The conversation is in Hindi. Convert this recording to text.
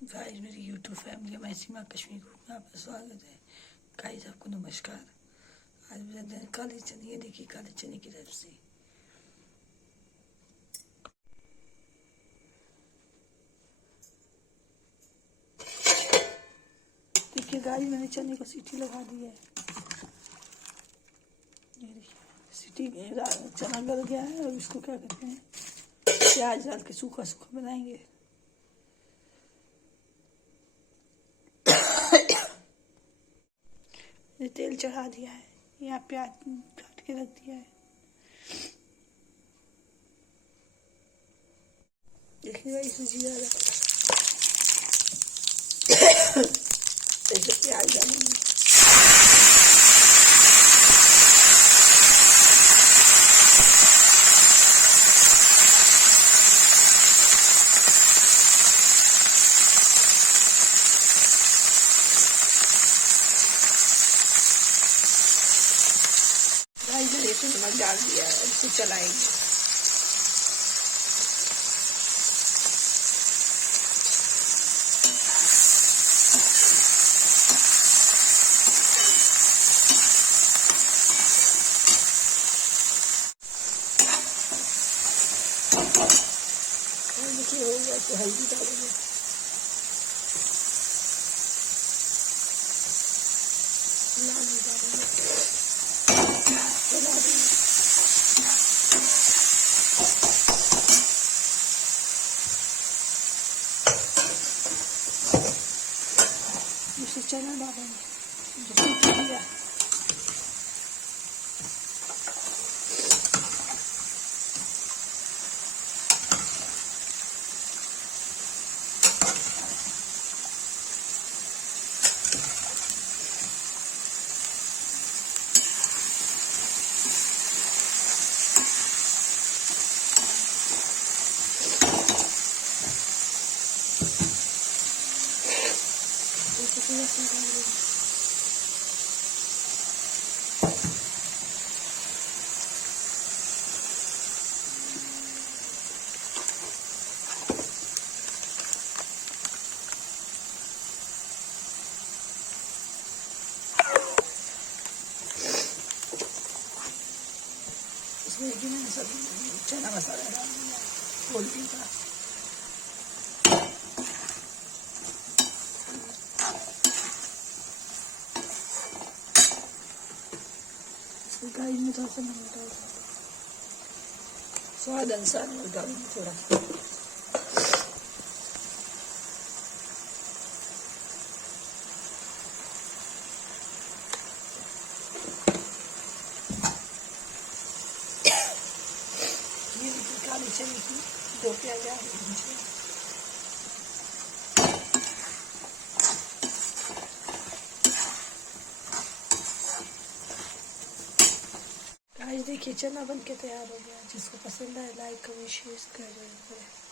गाइस मेरी यूट्यूब फैमिली में सीमा कश्मीर में आपका स्वागत है। गाइस आपको नमस्कार। आज मेरा दिन काले चने, ये देखिए काले चने की रेसिपी। देखिए गाइस मैंने चने को सीटी लगा दी है। ये देखिए सीटी चना गल गया है। और इसको क्या करते हैं, प्याज डाल के सूखा सूखा बनाएंगे। तेल चढ़ा दिया है, यहाँ प्याज काट के रख दिया है। देखिएगा इसमें जीरा ऐसे प्याज डालेंगे। इसमें नमक डाल दिया है, इसको चलाएंगे। देखिए हो गया तो हल्दी डालेंगे। लाल डालेंगे, चला देंगे। इसे चना डालेंगे जो सूख गया। इसमें कि मैंने सब चना मसाला डाल दिया पोल्ट्री का। गाइस में थोड़ा सा नमक डाल दूँ, स्वाद अनुसार नमक डालूंगी थोड़ा। ये देखिए काले चने की दो प्याज आ रही है। गाइस देखिए चना बन के तैयार हो गया। जिसको पसंद आए लाइक कमेंट शेयर करें।